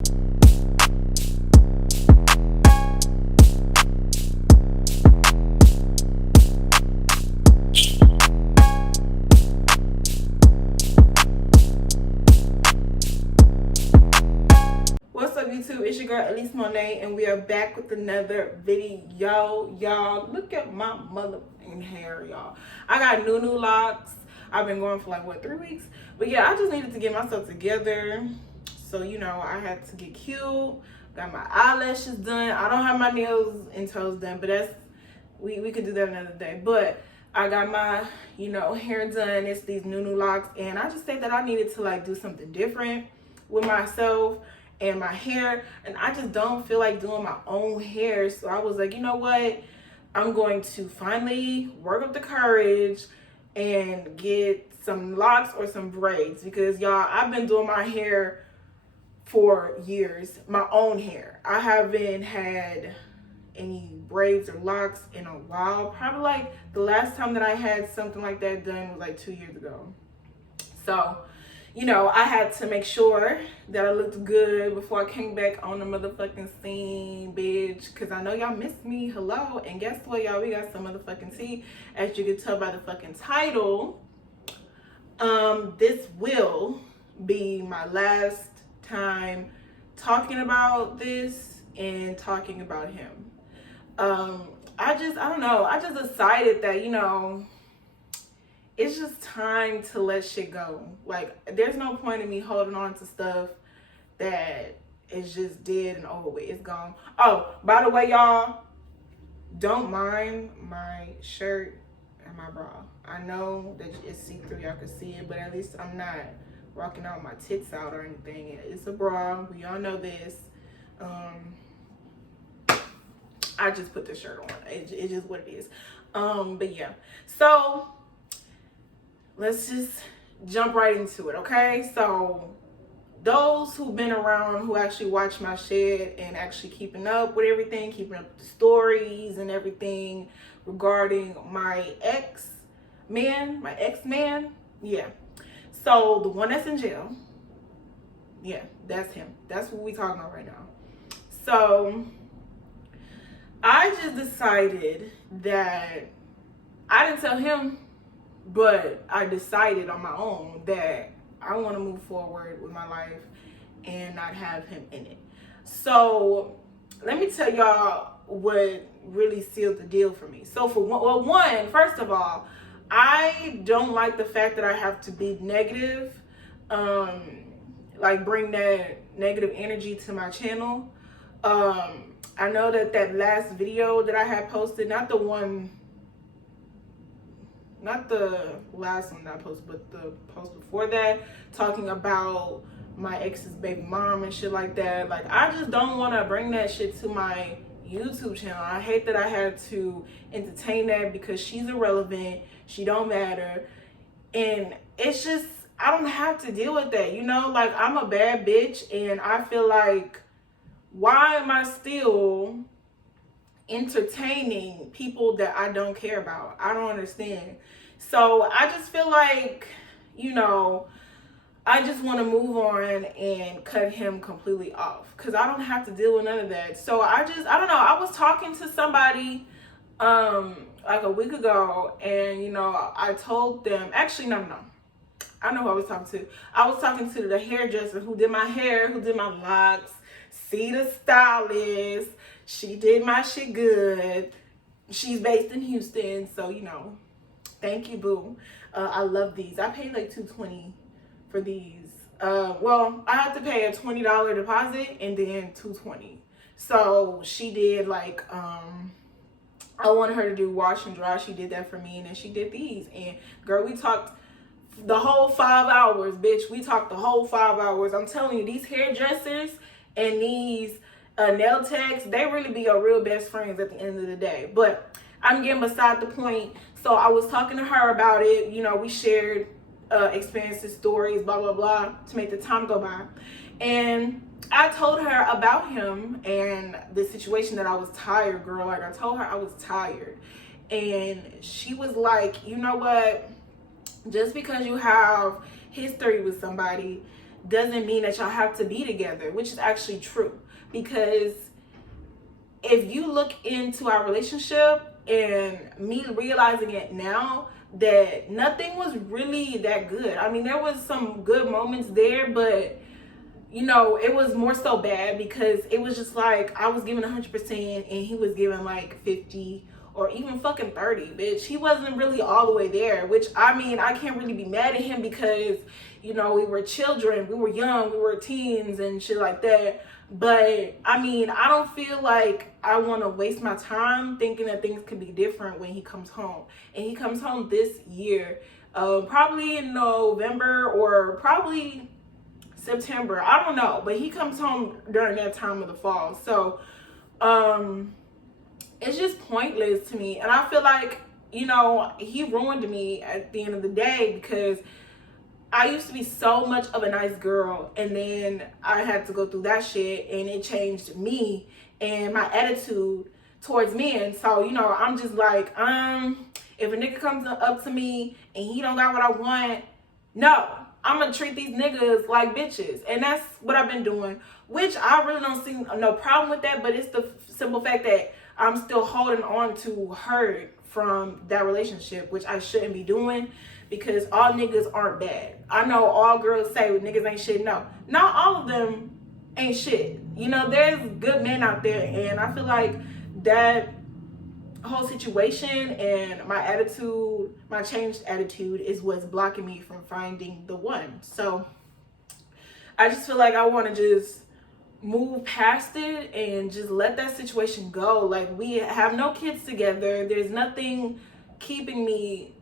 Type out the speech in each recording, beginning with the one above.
What's up, YouTube? It's your girl Elise Monet, and we are back with another video. Y'all, look at my motherfucking hair, y'all. I got new locks. I've been going for like, what, 3 weeks? But yeah, I just needed to get myself together. So, you know, I had to get cute. Got my eyelashes done. I don't have my nails and toes done, but that's, we could do that another day. But I got my, hair done. It's these new locks. And I just said that I needed to like do something different with myself and my hair, and I just don't feel like doing my own hair. So I was like, you know what, I'm going to finally work up the courage and get some locks or some braids, because y'all, I've been doing my hair for years, my own hair. I haven't had any braids or locks in a while. Probably like the last time that I had something like that done was like 2 years ago. So I had to make sure that I looked good before I came back on the motherfucking scene, bitch. Because I know y'all missed me. Hello. And guess what, y'all? We got some motherfucking tea. As you can tell by the fucking title, this will be my last time talking about this and talking about him. I don't know. I just decided that, it's just time to let shit go. Like, there's no point in me holding on to stuff that is just dead and over with. It's gone. Oh, by the way, y'all, don't mind my shirt and my bra. I know that it's see-through, y'all can see it, but at least I'm not rocking out my tits out or anything. It's a bra. We all know this. I just put the shirt on. It's just what it is. But yeah. So let's just jump right into it, okay? So those who've been around, who actually watch my shit and actually keeping up with everything, keeping up with the stories and everything regarding my ex-man, yeah. So the one that's in jail, yeah, that's him. That's what we talking about right now. So I just decided that I didn't tell him, but I decided on my own that I want to move forward with my life and not have him in it. So let me tell y'all what really sealed the deal for me. So first of all, I don't like the fact that I have to be negative, like bring that negative energy to my channel. I know that last video that I had posted, not the last one that I posted, but the post before that, talking about my ex's baby mom and shit like that. Like, I just don't want to bring that shit to my YouTube channel. I hate that I had to entertain that because she's irrelevant. She don't matter. And it's just, I don't have to deal with that. Like, I'm a bad bitch, and I feel like, why am I still entertaining people that I don't care about? I don't understand. So I just feel like, I just want to move on and cut him completely off, because I don't have to deal with none of that. So I don't know. I was talking to somebody like a week ago, and I told them, actually, no. I know who I was talking to. I was talking to the hairdresser who did my hair, who did my locks. See, the stylist. She did my shit good. She's based in Houston, so thank you, boo. I love these. I paid like $220 for these. Well, I had to pay a $20 deposit and then $220. So she did like I wanted her to do wash and dry. She did that for me, and then she did these. And girl, we talked the whole 5 hours, bitch. We talked the whole 5 hours. I'm telling you, these hairdressers and these nail techs, they really be your real best friends at the end of the day. But I'm getting beside the point. So I was talking to her about it. We shared experiences, stories, blah, blah, blah, to make the time go by. And I told her about him and the situation, that I was tired, girl. Like, I told her I was tired. And she was like, you know what? Just because you have history with somebody doesn't mean that y'all have to be together, which is actually true. Because if you look into our relationship and me realizing it now, that nothing was really that good. I mean, there was some good moments there, but you know, it was more so bad because it was just like I was giving 100% and he was giving like 50 or even fucking 30, bitch. He wasn't really all the way there, which I mean, I can't really be mad at him because, you know, we were children, we were young, we were teens and shit like that. But I mean, I don't feel like I want to waste my time thinking that things could be different when he comes home. And he comes home this year, probably in November or probably September, I don't know, but he comes home during that time of the fall. So it's just pointless to me, and I feel like, you know, he ruined me at the end of the day because I used to be so much of a nice girl, and then I had to go through that shit, and it changed me and my attitude towards men. So, you know, I'm just like, if a nigga comes up to me and he don't got what I want, no, I'm gonna treat these niggas like bitches. And that's what I've been doing, which I really don't see no problem with that, but it's the simple fact that I'm still holding on to hurt from that relationship, which I shouldn't be doing because all niggas aren't bad. I know all girls say niggas ain't shit. No, not all of them ain't shit. You know, there's good men out there, and I feel like that whole situation and my attitude, my changed attitude is what's blocking me from finding the one. So I just feel like I want to just move past it and just let that situation go. Like, we have no kids together. There's nothing keeping me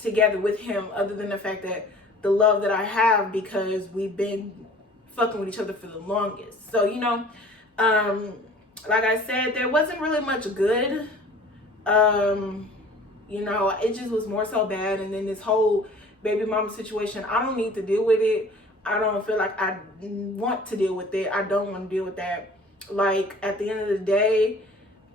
together with him other than the fact that the love that I have because we've been fucking with each other for the longest. So, you know, like I said, there wasn't really much good. You know, it just was more so bad. And then this whole baby mama situation, I don't need to deal with it. I don't feel like I want to deal with it. I don't want to deal with that. Like, at the end of the day,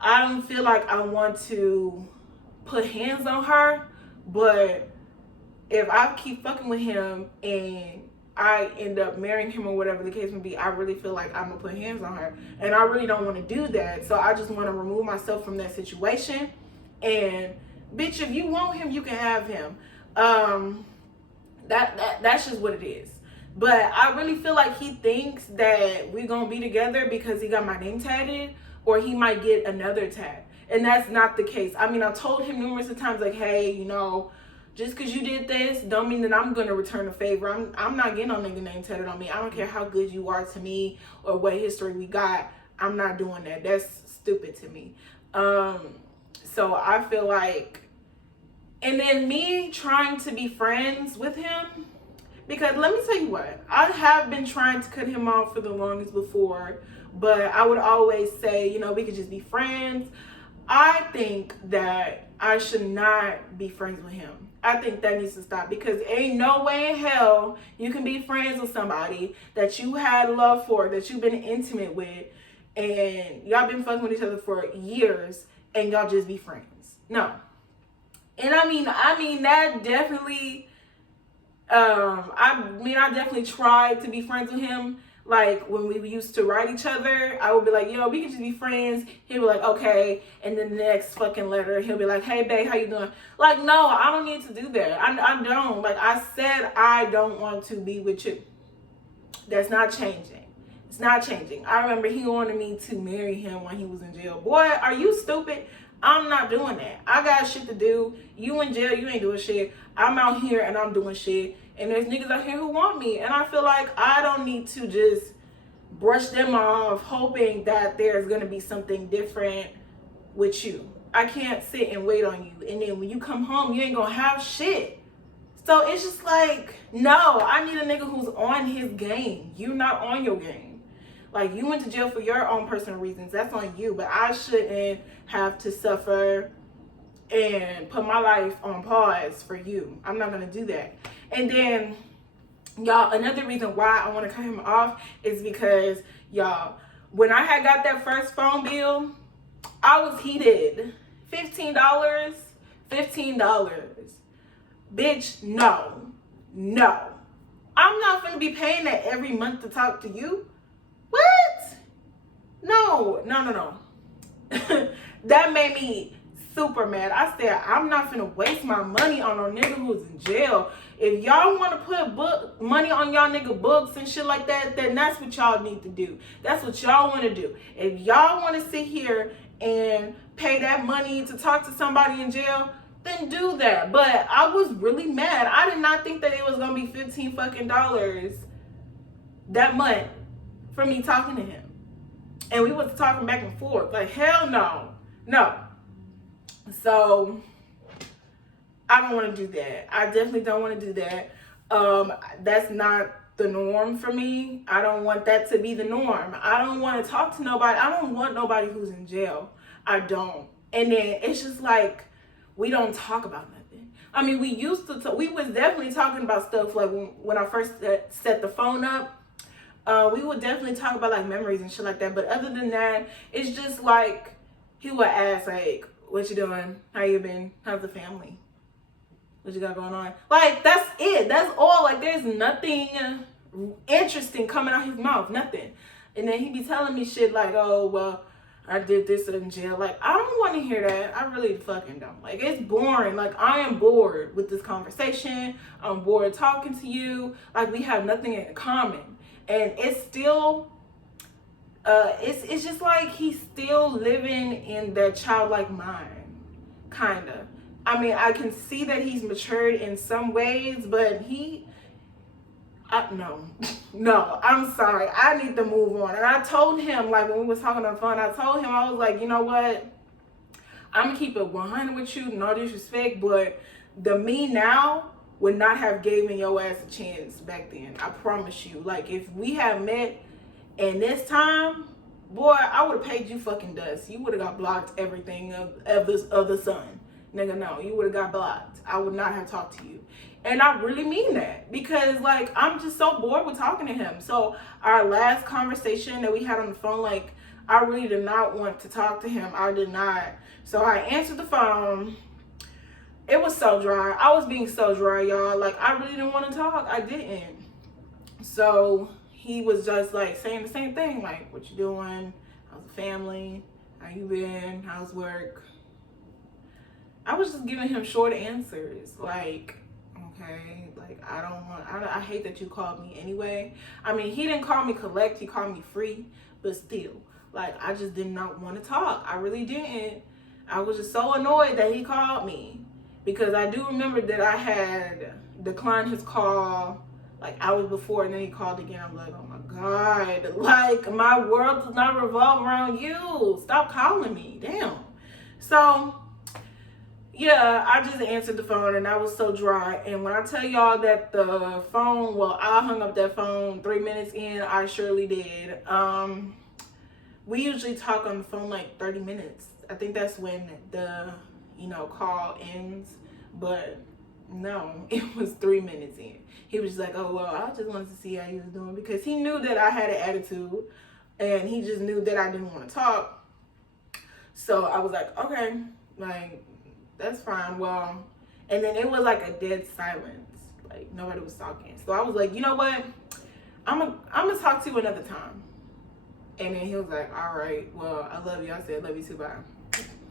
I don't feel like I want to put hands on her, but if I keep fucking with him and I end up marrying him or whatever the case may be, I really feel like I'm gonna put hands on her, and I really don't want to do that. So I just want to remove myself from that situation. And bitch, if you want him, you can have him. That's just what it is. But I really feel like he thinks that we're gonna be together because he got my name tatted, or he might get another tat, and that's not the case. I mean, I told him numerous of times, like, hey, you know, just because you did this don't mean that I'm going to return a favor. I'm not getting no nigga name tatted on me. I don't care how good you are to me or what history we got. I'm not doing that. That's stupid to me. So I feel like, and then me trying to be friends with him, because let me tell you what, I have been trying to cut him off for the longest before, but I would always say, you know, we could just be friends. I think that I should not be friends with him. I think that needs to stop, because ain't no way in hell you can be friends with somebody that you had love for, that you've been intimate with, and y'all been fucking with each other for years, and y'all just be friends. No. And I mean that definitely, I definitely tried to be friends with him. Like, when we used to write each other, I would be like, yo, we can just be friends. He'd be like, okay. And then the next fucking letter, he'll be like, hey, babe, how you doing? Like, no, I don't need to do that. I don't. Like, I said I don't want to be with you. That's not changing. It's not changing. I remember he wanted me to marry him when he was in jail. Boy, are you stupid? I'm not doing that. I got shit to do. You in jail, you ain't doing shit. I'm out here and I'm doing shit. And there's niggas out here who want me. And I feel like I don't need to just brush them off hoping that there's going to be something different with you. I can't sit and wait on you. And then when you come home, you ain't going to have shit. So it's just like, no, I need a nigga who's on his game. You're not on your game. Like, you went to jail for your own personal reasons. That's on you. But I shouldn't have to suffer and put my life on pause for you. I'm not going to do that. And then, y'all, another reason why I want to cut him off is because, y'all, when I had got that first phone bill, I was heated. $15? $15. Bitch, no. I'm not gonna be paying that every month to talk to you. What? No. That made me super mad. I said, I'm not gonna waste my money on a nigga who's in jail. If y'all want to put money on y'all nigga books and shit like that, then that's what y'all need to do. That's what y'all want to do. If y'all want to sit here and pay that money to talk to somebody in jail, then do that. But I was really mad. I did not think that it was gonna be $15 fucking that month for me talking to him. And we was talking back and forth. Like, hell no. So I don't want to do that. I definitely don't want to do that. That's not the norm for me. I don't want that to be the norm. I don't want to talk to nobody. I don't want nobody who's in jail. I don't. And then it's just like, we don't talk about nothing. I mean, we used to we was definitely talking about stuff like when I first set the phone up. We would definitely talk about like memories and shit like that. But other than that, it's just like he would ask like, what you doing? How you been? How's the family? What you got going on? Like, that's it. That's all. Like, there's nothing interesting coming out his mouth. Nothing. And then he be telling me shit like, oh, well, I did this in jail. Like, I don't want to hear that. I really fucking don't. Like, it's boring. Like, I am bored with this conversation. I'm bored talking to you. Like, we have nothing in common. And it's still, it's just like he's still living in that childlike mind, kind of. I mean, I can see that he's matured in some ways, but no, I'm sorry. I need to move on. And I told him, like, when we was talking on the phone, I told him, I was like, you know what? I'm going to keep it 100 with you, no disrespect, but the me now would not have given your ass a chance back then. I promise you. Like, if we had met in this time, boy, I would have paid you fucking dust. You would have got blocked everything of the sun. Nigga, no, you would have got blocked. I would not have talked to you. And I really mean that because, like, I'm just so bored with talking to him. So our last conversation that we had on the phone, like, I really did not want to talk to him. I did not. So I answered the phone. It was so dry. I was being so dry, y'all. Like, I really didn't want to talk. I didn't. So he was just, like, saying the same thing. Like, what you doing? How's the family? How you been? How's work? I was just giving him short answers, like, okay, like, I hate that you called me anyway. I mean, he didn't call me collect, he called me free, but still, like, I just did not want to talk. I really didn't. I was just so annoyed that he called me because I do remember that I had declined his call like hours before, and then he called again. I'm like, oh my God, like, my world does not revolve around you. Stop calling me, damn. So yeah, I just answered the phone and I was so dry. And when I tell y'all that the phone, well, I hung up that phone 3 minutes in, I surely did. We usually talk on the phone like 30 minutes. I think that's when the, call ends. But no, it was 3 minutes in. He was just like, oh, well, I just wanted to see how he was doing because he knew that I had an attitude and he just knew that I didn't want to talk. So I was like, okay, like, that's fine. Well, and then it was like a dead silence. Like, nobody was talking. So I was like, you know what? I'm gonna talk to you another time. And then he was like, all right, well, I love you. I said, love you too, bye.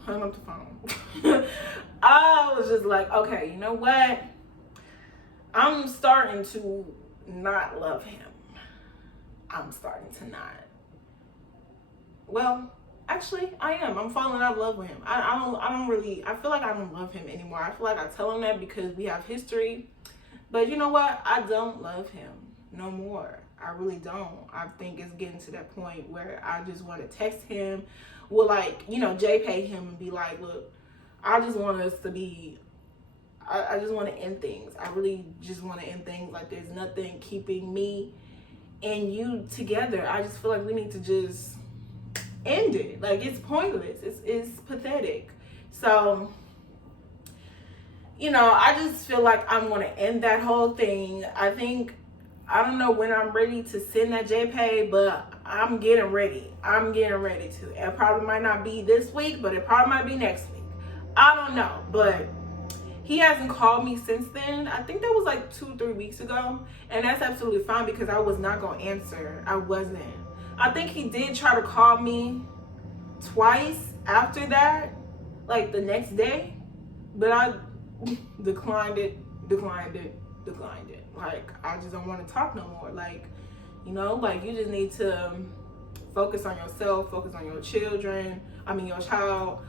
Hung up the phone. I was just like, okay, you know what? I'm starting to not love him. I'm starting to not. Well, actually, I am. I'm falling out of love with him. I feel like I don't love him anymore. I feel like I tell him that because we have history. But you know what? I don't love him no more. I really don't. I think it's getting to that point where I just want to text him. Well, like, JPay him and be like, look, I just want us to be, I just want to end things. I really just want to end things. Like, there's nothing keeping me and you together. I just feel like we need to just end it. Like, it's pointless. It's pathetic. So, I just feel like I'm going to end that whole thing. I don't know when I'm ready to send that JPay, but I'm getting ready. To. It probably might not be this week, but it probably might be next week. I don't know, but he hasn't called me since then. I think that was like 2-3 weeks ago, and that's absolutely fine because I was not gonna answer. I wasn't. I think he did try to call me twice after that, like the next day, but I declined it. Like, I just don't want to talk no more. Like, you know, like, you just need to focus on yourself, focus on your children. I mean, your child.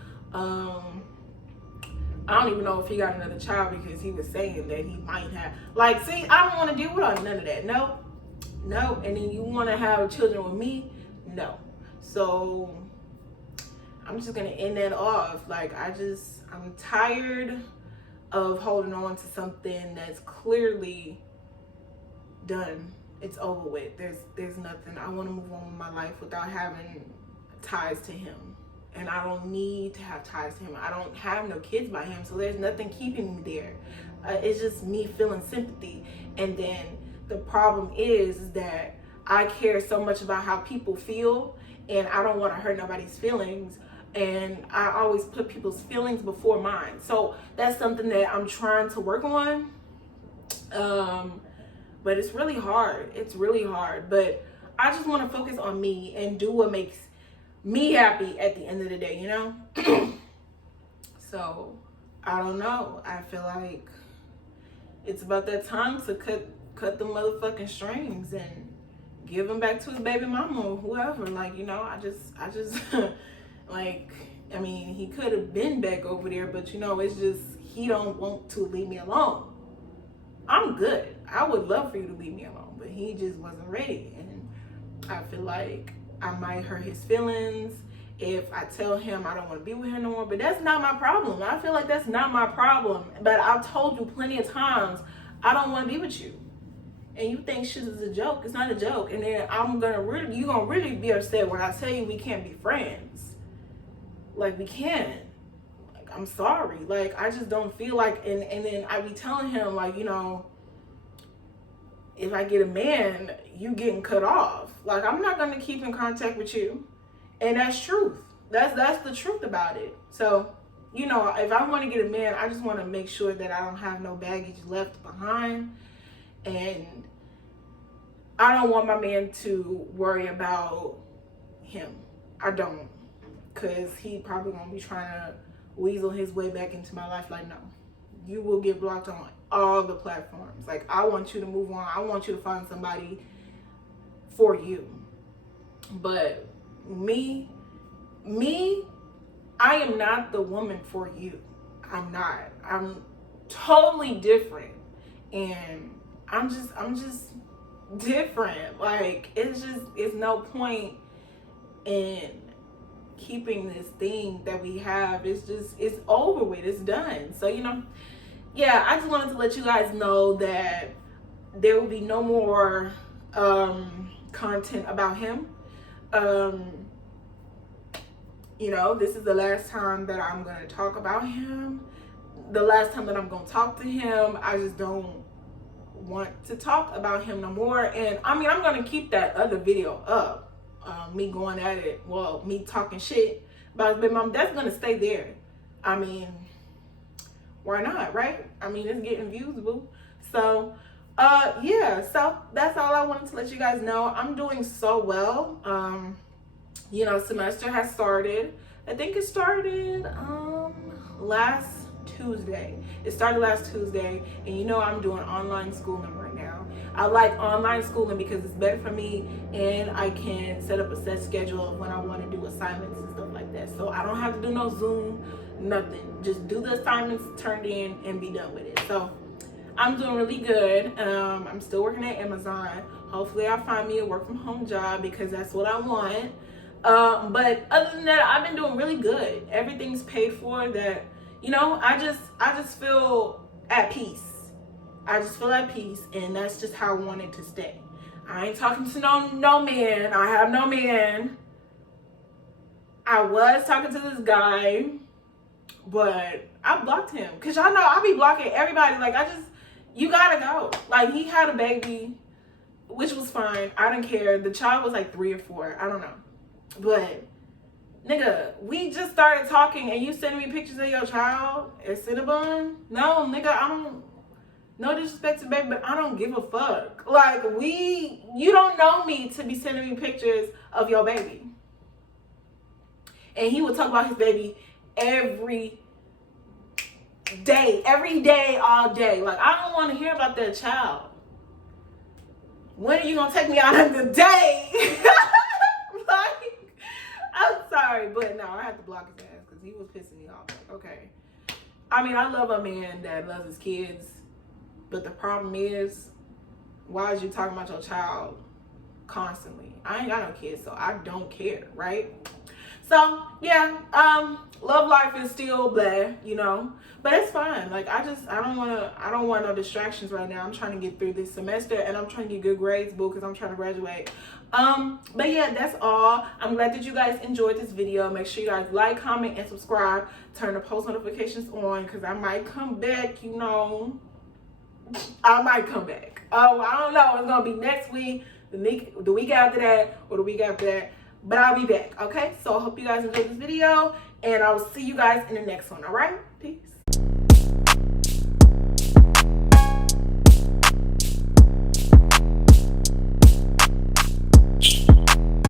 I don't even know if he got another child because he was saying that he might have. Like, see, I don't want to deal with all none of that. No. And then you want to have children with me? No. So I'm just gonna end that off. Like, I'm tired of holding on to something that's clearly done. It's over with. There's nothing. I want to move on with my life without having ties to him. And I don't need to have ties to him. I don't have no kids by him, so there's nothing keeping me there. It's just me feeling sympathy. And then the problem is that I care so much about how people feel, and I don't want to hurt nobody's feelings. And I always put people's feelings before mine. So that's something that I'm trying to work on. But it's really hard. It's really hard. But I just want to focus on me and do what makes me happy at the end of the day, you know? So, I don't know. I feel like it's about that time to cut the motherfucking strings and give him back to his baby mama or whoever. Like, you know, I just like, I mean, he could have been back over there, but you know, it's just, he don't want to leave me alone. I'm good. I would love for you to leave me alone, but he just wasn't ready. And I feel like I might hurt his feelings if I tell him I don't want to be with him no more, but that's not my problem. I feel like that's not my problem. But I've told you plenty of times, I don't want to be with you. And you think shit is a joke. It's not a joke. And then you're gonna really be upset when I tell you we can't be friends. Like, we can't. Like, I'm sorry. Like, I just don't feel like, and then I be telling him, like, you know, if I get a man, you getting cut off. Like, I'm not gonna keep in contact with you. And that's truth. That's the truth about it. So, you know, if I want to get a man, I just want to make sure that I don't have no baggage left behind. And I don't want my man to worry about him. I don't. Because he probably going to be trying to weasel his way back into my life. Like, no. You will get blocked on all the platforms. Like, I want you to move on. I want you to find somebody for you. But me, I am not the woman for you. I'm not. I'm totally different. And I'm just different. Like, it's no point in keeping this thing that we have. It's over with. It's done. So, you know, yeah, I just wanted to let you guys know that there will be no more content about him. You know, this is the last time that I'm going to talk about him. The last time that I'm going to talk to him. I just don't want to talk about him no more. And I mean, I'm going to keep that other video up. Me going at it. Well, me talking shit about his baby mom. That's going to stay there. I mean, why not, right? I mean, it's getting views, boo. So, yeah. So, that's all I wanted to let you guys know. I'm doing so well. You know, semester has started. I think it started last Tuesday. It started last Tuesday, and you know I'm doing online schooling right now. I like online schooling because it's better for me, and I can set up a set schedule of when I want to do assignments and stuff like that. So I don't have to do no Zoom, nothing. Just do the assignments, turn it in, and be done with it. So I'm doing really good. I'm still working at Amazon. Hopefully I'll find me a work from home job because that's what I want. But other than that, I've been doing really good. Everything's paid for. That, you know, I just feel at peace. I just feel at peace, and that's just how I want it to stay. I ain't talking to no man. I have no man. I was talking to this guy, but I blocked him. Cause y'all know I be blocking everybody. Like, you gotta go. Like, he had a baby, which was fine. I didn't care. The child was like 3 or 4. I don't know. But Nigga, we just started talking and you sending me pictures of your child at Cinnabon? No, nigga, I don't. No disrespect to baby, but I don't give a fuck. Like, you don't know me to be sending me pictures of your baby. And he would talk about his baby every day, all day. Like, I don't want to hear about that child. When are you gonna take me out on the date? Like, I'm sorry, but no, I had to block his ass because he was pissing me off. Like, okay. I mean, I love a man that loves his kids, but the problem is, why is you talking about your child constantly? I ain't got no kids, so I don't care, right? So yeah, love life is still blah, you know, but it's fine. Like, I don't want no distractions right now. I'm trying to get through this semester and I'm trying to get good grades, boo, because I'm trying to graduate. But yeah, that's all. I'm glad that you guys enjoyed this video. Make sure you guys like, comment, and subscribe. Turn the post notifications on because I might come back, you know. I might come back. Oh, I don't know. It's gonna be next week, the week after that, or the week after that. But I'll be back, okay? So I hope you guys enjoyed this video, and I will see you guys in the next one, all right? Peace.